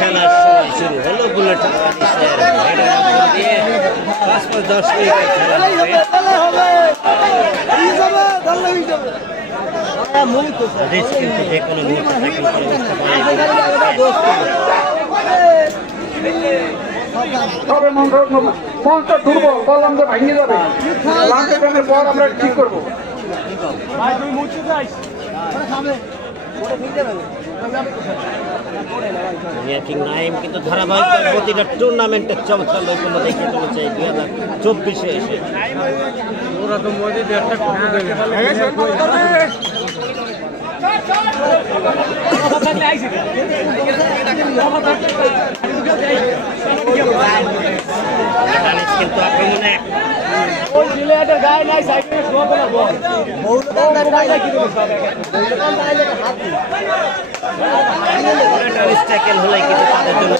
খেলার সময় শুরু হলো বুলেট দিয়ে 5-10 মিনিটের খেলা কিন্তু যে কোনো মঞ্চটা দুর্বল বললাম যে ভাঙিয়ে যাবে লাঞ্চের টাইমের পর আমরা ঠিক করবো। কিন্তু ধারাবাহিক প্রতিটা টুর্নামেন্টের চমৎকার নৈপুণ্য দেখে চলেছে 2024-এ এসে কিন্তু আক্রমণে ট্যাকেল হলে কিন্তু তাদের জন্য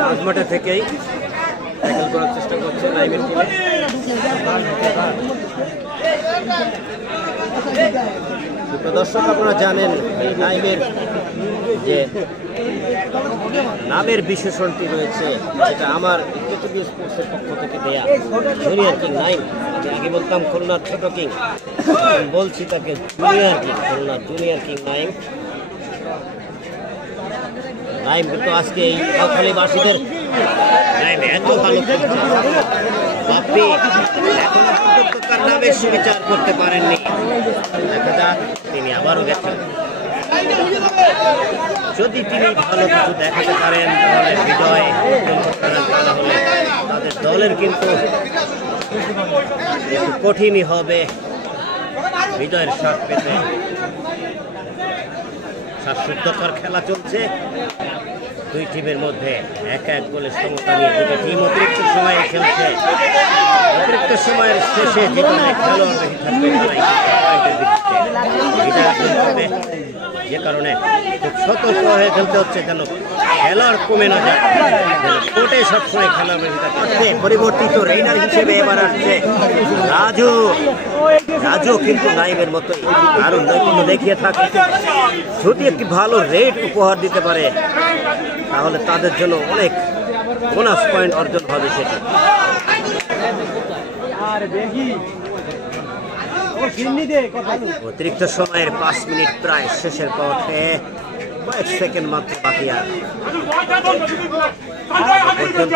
রাজমাঠে থেকেই ট্যাকল করার চেষ্টা করছে নাইমের টিমে। দর্শক আপনারা জানেন এই নাইমের যে নামের বিশেষণটি রয়েছে যেটা আমার কেটিভি স্পোর্টসের পক্ষ থেকে দেয়া জুনিয়র কিং নাইম। আমি আগে বলতাম খুলনার ছোট কিং, বলছি তাকে জুনিয়র কিং, খুলনার জুনিয়র কিং নাইম। নাইম কিন্তু আজকে এই কাউখালীবাসীদের নাইম এত ভালো খেলছে, বাপ্পি এখনো পর্যন্ত তার নামের সুবিচার করতে পারেননি। দেখা যাক তিনি আবারও গেছেন, যদি তিনি ভালো কিছু দেখাতে পারেন তাহলে বিজয় অর্জন করতে পারেন, তাহলে তাদের দলের কিন্তু একটু কঠিনই হবে বিজয়ের স্বাদ পেতে। শ্বাসরুদ্ধকর খেলা চলছে দুই টিমের মধ্যে, এক গোলের সমতা নিয়ে দুটো টিম অতিরিক্ত সময়ে খেলছে। অতিরিক্ত সময়ের শেষে যে দলের খেলোয়াড় বেশি থাকবে তারাই যে কারণে খুব সতর্ক হয়ে খেলতে হচ্ছে যেন খেলার কমে না যায়, কোর্টে সবসময় খেলার বেশি থাকে। পরিবর্তিত রেইনার হিসেবে এবার আসছে রাজু। রাজু কিন্তু নাইমের মতোই আরো নৈপুণ্য দেখিয়ে থাকে, যদি একটি ভালো রেট উপহার দিতে পারে তাহলে তাদের জন্য অনেক বোনাস পয়েন্ট অর্জন হবে। সেটি অতিরিক্ত সময়ের 5 মিনিট প্রায় শেষের পথে, কয়েক সেকেন্ড মাত্র বাকি। আর পর্যন্ত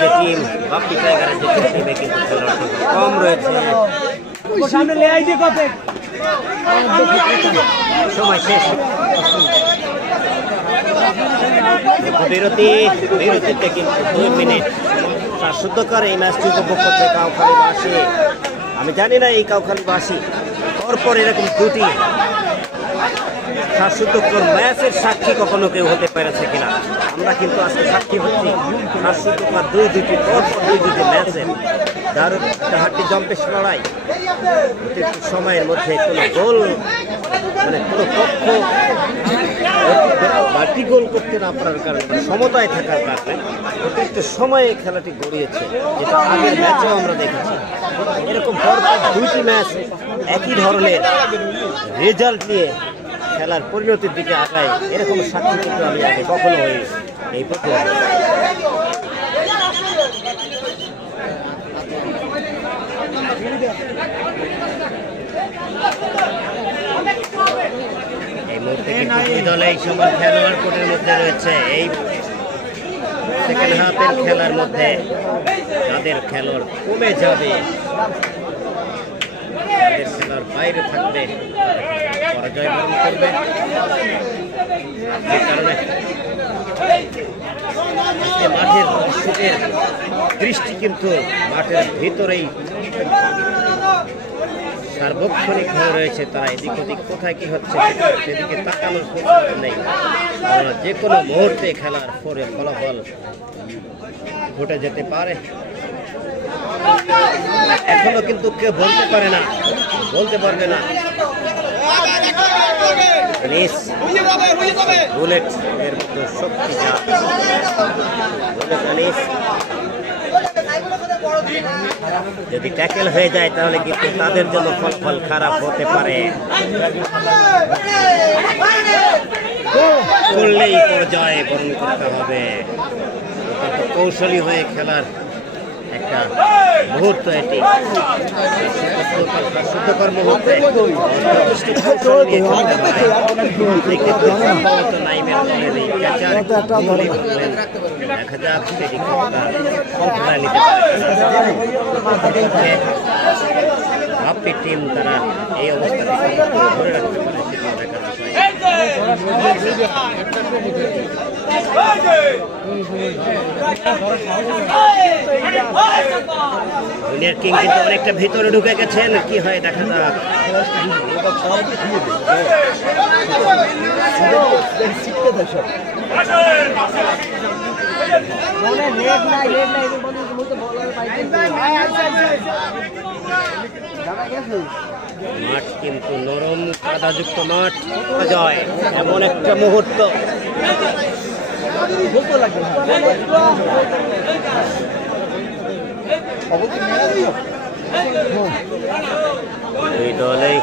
যে টিম বাপ্পি টাইগারের যে টিমে কিন্তু কম রয়েছে, সময় শেষ। বিরতিতে কিন্তু 2 মিনিট শ্বাসরুদ্ধকর এই ম্যাচটি উপভোগ করছে কাউখালীবাসী। আমি জানি না এই কাউখালীবাসী পরপর এরকম দুটি শ্বাসরুদ্ধকর ম্যাচের সাক্ষী কখনো কেউ হতে পেরেছে কিনা। আমরা কিন্তু আজকে সাক্ষী হচ্ছি শ্বাসরুদ্ধকর দুটি পরপর দুটি ম্যাচের দারুণ একটা হাড্ডি জম্পেশ লড়াই। অতিরিক্ত সময়ের মধ্যে কোনো গোল মানে কোনো পক্ষ বাড়তি গোল করতে না পারার কারণে, সমতায় থাকার কারণে অতিরিক্ত সময়ে খেলাটি গড়িয়েছে, যেটা আগের ম্যাচেও আমরা দেখেছি। এরকম পরপর দুইটি ম্যাচ একই ধরনের রেজাল্ট নিয়ে খেলার পরিণতির দিকে আগায়, এরকম সাক্ষী কিন্তু আমি আগে কখনো হইনি এই প্রথম। এই মুহূর্তে কিন্তু দুই দলে এই সমান খেলোয়াড় কোর্টের মধ্যে রয়েছে। এই সেকেন্ড হাফের খেলার মধ্যে তাদের খেলোয়াড় কমে যাবে, তাদের খেলার বাইরে থাকবে, পরাজয় বরণ করবে। যে কারণে মাঠের দর্শকের দৃষ্টি কিন্তু মাঠের ভিতরেই সার্বক্ষণিক হয়ে রয়েছে। তারা এদিক ওদিক কোথায় কি হচ্ছে সেদিকে তাকানোর প্রয়োজন নেই, যে কোনো মুহূর্তে খেলার ফলাফল ঘটে যেতে পারে। এখনো কিন্তু কেউ বলতে পারে না, বলতে পারবে না। বুলেট এর মতো শক্তি যা যদি ট্যাকেল হয়ে যায় তাহলে কিন্তু তাদের জন্য ফলাফল খারাপ হতে পারে। করলেই পর্যায়ে বরণ করতে হবে। কৌশলী হয়ে খেলার একটা মুহূর্ত এটি, সুন্দর মুহূর্তে দেখা যাক সেটি বাপ্পি টিম তারা এই অবস্থাকে ধরে রাখতে পারে সেটি দেখার দুনিয়ার কিং কিন্তু অনেকটা ভিতরে ঢুকে গেছেন, কি হয় দেখা যাক। মাঠ কিন্তু নরম কাদাযুক্ত মাঠ, জয় এমন একটা মুহূর্ত। দুই দলেই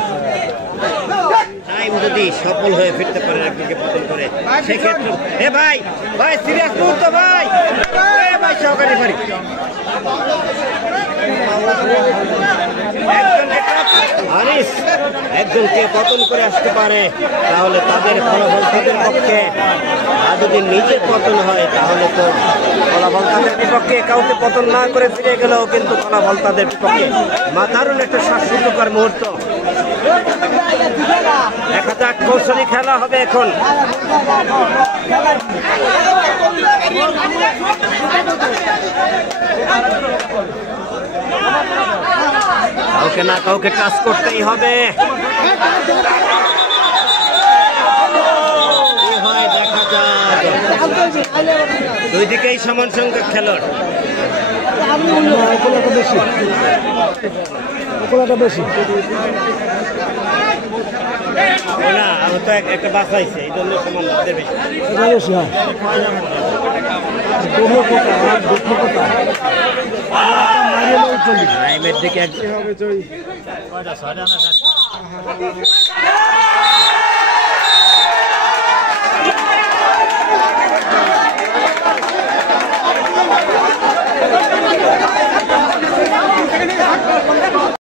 টাইম যদি সফল হয়ে ফিরতে পারে একদিকে পতন করে, সেক্ষেত্রে এ ভাই ভাই সিরিয়াস মুহূর্ত ভাই ভাই সহকারী বাড়ি একজনকে পতন করে আসতে পারে তাহলে তাদের ফলাফল তাদের পক্ষে, আর যদি নিজে পতন হয় তাহলে তো ফলাফল তাদের বিপক্ষে। কাউকে পতন না করে ফিরে গেলেও কিন্তু ফলাফল তাদের বিপক্ষে। দারুণ একটা শ্বাসরুদ্ধকর মুহূর্ত। দেখা যাক কৌশলী খেলা হবে এখন। কাউকে না কাউকে টাচ করতেই হবে। কি হয় দেখা যাক। দুই দিকেই সমান সংখ্যক খেলোয়াড়। না আমি তো একটা বাঁচাইছে এই জন্য সমান বেশি। দিকে